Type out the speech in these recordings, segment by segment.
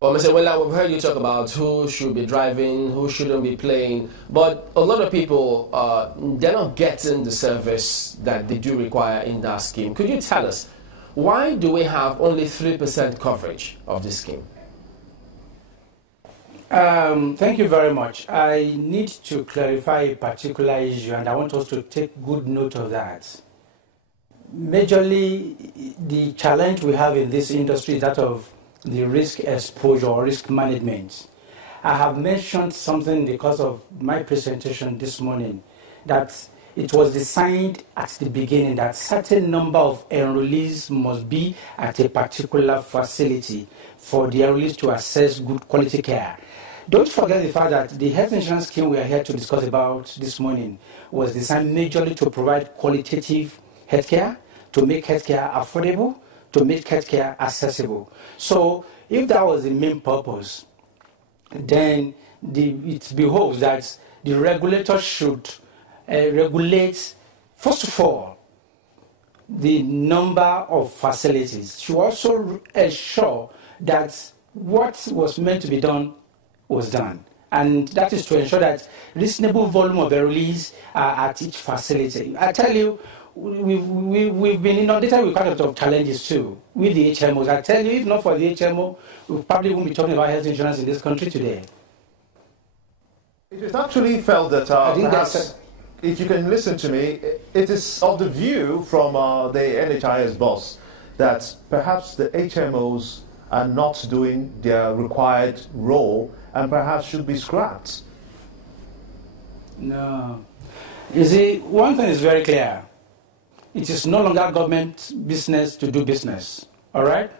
Well, Mr. Ewenla, we've heard you talk about who should be driving, who shouldn't be playing, but a lot of people, they're not getting the service that they do require in that scheme. Could you tell us, why do we have only 3% coverage of this scheme? Thank you very much. I need to clarify a particular issue, and I want us to take good note of that. Majorly, the challenge we have in this industry is that of the risk exposure or risk management. I have mentioned something because of my presentation this morning, that it was designed at the beginning that certain number of enrollees must be at a particular facility for the enrollees to access good quality care. Don't forget the fact that the health insurance scheme we are here to discuss about this morning was designed majorly to provide qualitative healthcare, to make healthcare affordable, to make healthcare accessible. So if that was the main purpose, then it behoves that the regulator should regulate, first of all, the number of facilities. Should also ensure that what was meant to be done was done. And that is to ensure that reasonable volume of enrollees are at each facility. I tell you, we've been inundated with quite a lot of challenges too with the HMOs. I tell you, if not for the HMO, we probably wouldn't be talking about health insurance in this country today. It is actually felt that perhaps, if you can listen to me, it is of the view from the NHIS boss that perhaps the HMOs are not doing their required role and perhaps should be scrapped. No. You see, one thing is very clear. It is no longer government business to do business, all right?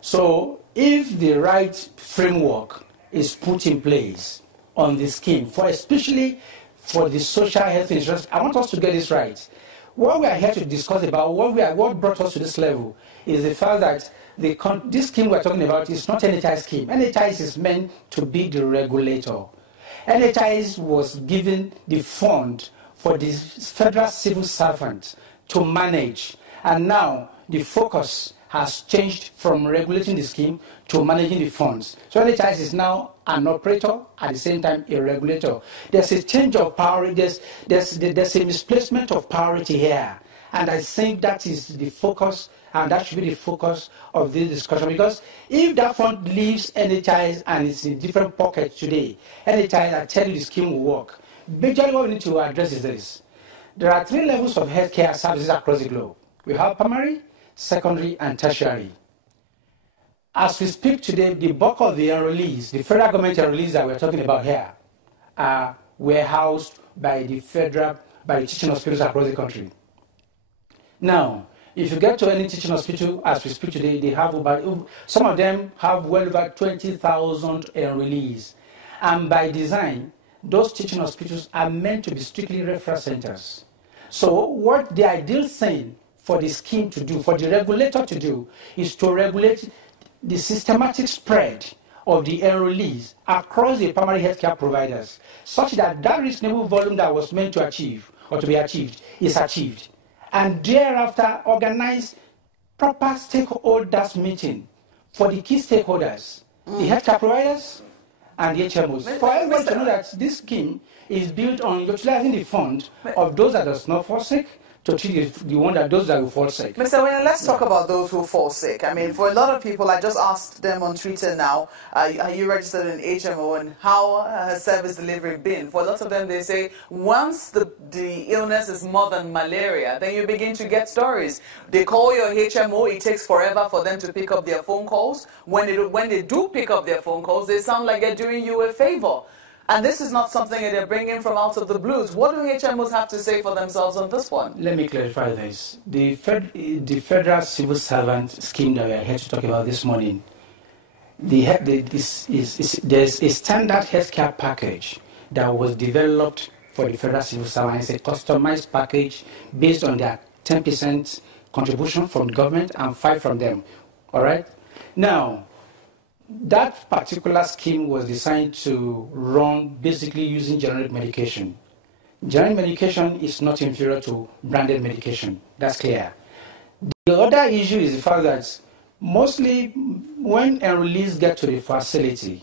So if the right framework is put in place on the scheme, especially for the social health insurance, I want us to get this right. What we are here to discuss about, what brought us to this level, is the fact that this scheme we're talking about is not NHIS scheme. NHIS is meant to be the regulator. NHIS was given the fund for the federal civil servant to manage, and now the focus has changed from regulating the scheme to managing the funds. So NHIS is now an operator, at the same time a regulator. There's a change of power, there's a misplacement of priority here, and I think that is the focus, and that should be the focus of this discussion, because if that fund leaves NHIS and it's in different pockets today, NHIS, I tell you, the scheme will work. Majorly what we need to address is this. There are 3 levels of healthcare services across the globe. We have primary, secondary, and tertiary. As we speak today, the bulk of the enrollees, the federal government enrollees that we're talking about here, are warehoused by the teaching hospitals across the country. Now, if you get to any teaching hospital, as we speak today, they have some of them have well over 20,000 enrollees. And by design, those teaching hospitals are meant to be strictly referral centers. So what the ideal thing for the scheme to do, for the regulator to do, is to regulate the systematic spread of the enrollees across the primary healthcare providers, such that that reasonable volume that was meant to achieve or to be achieved is achieved. And thereafter organize proper stakeholders meeting for the key stakeholders, the healthcare providers and the HMOs. For everyone to know that this scheme is built on utilizing the fund of those that does not fall sick to treat those that will fall sick. Mr. Ewenla, let's talk about those who fall sick. I mean, for a lot of people, I just asked them on Twitter now, are you registered in HMO and how has service delivery been? For a lot of them, they say once the illness is more than malaria, then you begin to get stories. They call your HMO, it takes forever for them to pick up their phone calls. When they do pick up their phone calls, they sound like they're doing you a favor. And this is not something that they're bringing from out of the blues. What do HMOs have to say for themselves on this one? Let me clarify this. The federal civil servant scheme that we are here to talk about this morning, there's a standard healthcare package that was developed for the federal civil servant. It's a customized package based on their 10% contribution from the government and 5% from them. All right? Now, that particular scheme was designed to run basically using generic medication. Generic medication is not inferior to branded medication. That's clear. The other issue is the fact that Mostly, when enrollees get to the facility,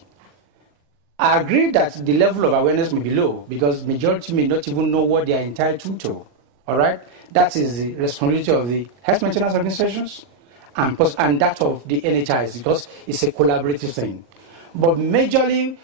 I agree that the level of awareness may be low because majority may not even know what they are entitled to. All right? That is the responsibility of the health maintenance organizations and that of the NHIs because it's a collaborative thing. But majorly,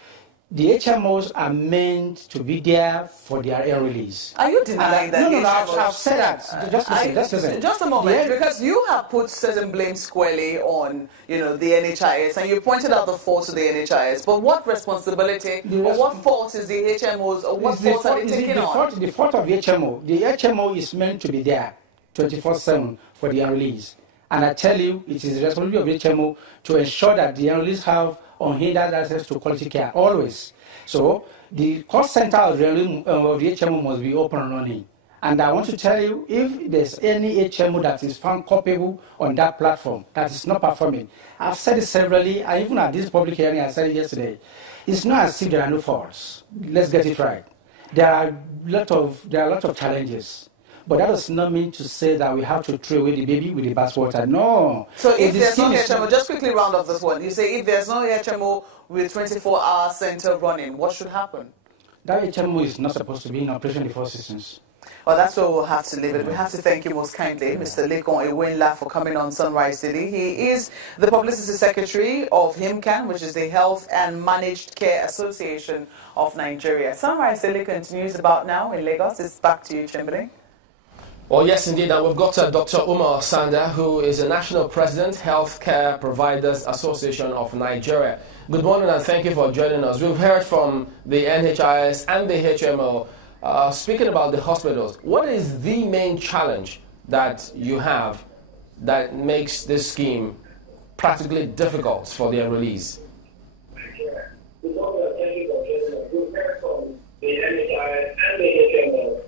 the HMOs are meant to be there for their enrollees. Are you denying that? No, I've said that. Just listen. Just a moment, because you have put certain blame squarely on, the NHIS, and you pointed out the faults of the NHIS. But what responsibility or what fault is the HMOs, or what faults are they taking on? The fault of the HMO is meant to be there 24/7 for the enrollees. And I tell you, it is the responsibility of the HMO to ensure that the enrollees have unhindered access to quality care, always. So the call center of the HMO must be open and running. And I want to tell you, if there's any HMO that is found culpable on that platform, that is not performing, I've said it severally, and even at this public hearing, I said it yesterday, it's not as if there are no faults. Let's get it right. There are a lot of challenges. But that does not mean to say that we have to throw away the baby with the bathwater. No. So if there's no HMO, just quickly round off this one. You say if there's no HMO with 24-hour center running, what should happen? That HMO is not supposed to be in operation before seasons. Well, that's where we'll have to leave it. We have to thank you most kindly, Mr. Lekan Ewenla, for coming on Sunrise City. He is the Publicity Secretary of HIMCAN, which is the Health and Managed Care Association of Nigeria. Sunrise City continues about now in Lagos. It's back to you, Chamberlain. Well, yes, indeed. And we've got Dr. Umar Sanda, who is a National President, Healthcare Providers Association of Nigeria. Good morning and thank you for joining us. We've heard from the NHIS and the HMO. Speaking about the hospitals, what is the main challenge that you have that makes this scheme practically difficult for the enrollees? We've heard from the NHIS and the HMO.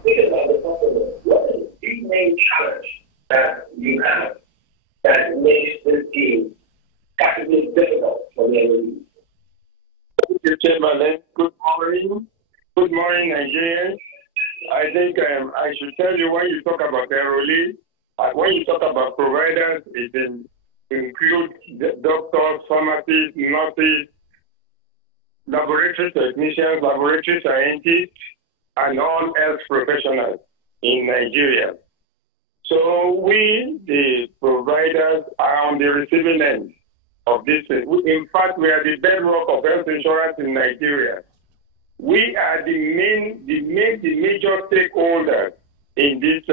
Speaking about the hospital, what is the main challenge that you have that makes this scheme practically difficult for the enrollees? Mr. Chamberlain, good morning. Good morning, Nigerians. I think I should tell you when you talk about enrollees, when you talk about providers, it includes doctors, pharmacists, nurses, laboratory technicians, laboratory scientists, and all health professionals in Nigeria. So we, the providers, are on the receiving end of this. In fact, we are the bedrock of health insurance in Nigeria. We are the major stakeholders in this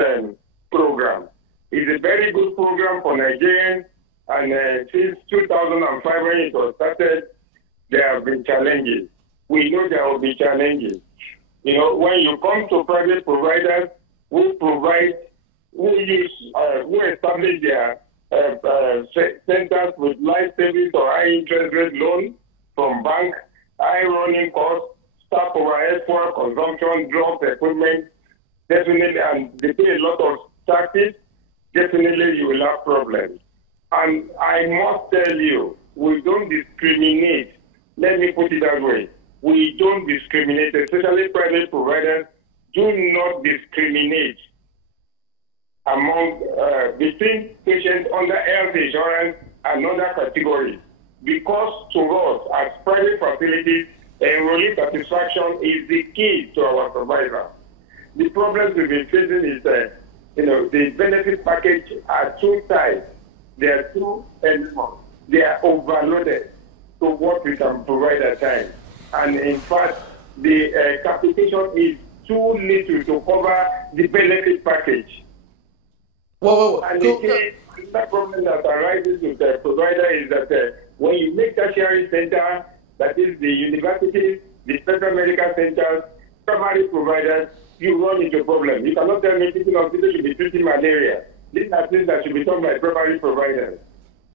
program. It's a very good program for Nigerians, and since 2005 when it was started, there have been challenges. We know there will be challenges. When you come to private providers who establish their centers with life savings or high interest rate loans from bank, high running costs, staff overhead, fuel consumption, drugs, equipment, definitely, and they pay a lot of taxes, definitely you will have problems. And I must tell you, we don't discriminate. Let me put it that way. We don't discriminate, especially private providers do not discriminate between patients under health insurance and other categories. Because to us, as private facilities, enrollee satisfaction is the key to our provider. The problems we've been facing is that, the benefit package are two sides. There are two elements. They are overloaded to what we can provide at times. And in fact, the capitation is too little to cover the benefit package. And the problem that arises with the provider is that when you make tertiary center, that is the universities, the special medical centers, primary providers, you run into a problem. You cannot tell me people should be treating malaria. These are things that should be done by primary providers.